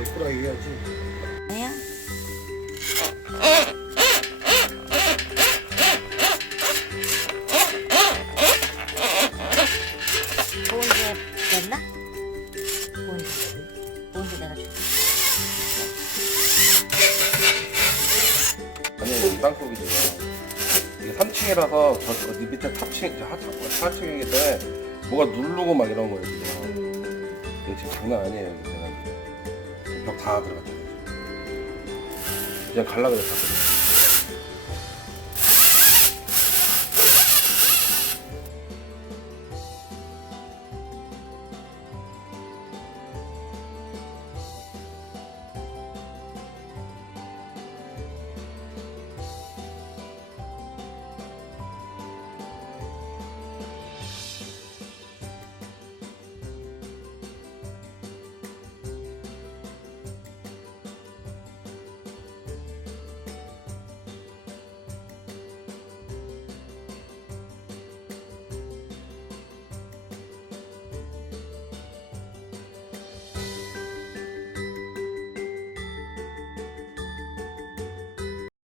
예쁘라 얘기하지. 아니야? 보온제 됐나? 보온제 내가 줄게. 아니 이 땅속이지. 이게 3층이라서 저 밑에 탑층, 하층이기 때문에 뭐가 누르고 막 이런 거예요 지금. 이게 지금 장난 아니에요. 여기 내가 벽 다 들어갔다. 그냥 갈라 그랬었거든.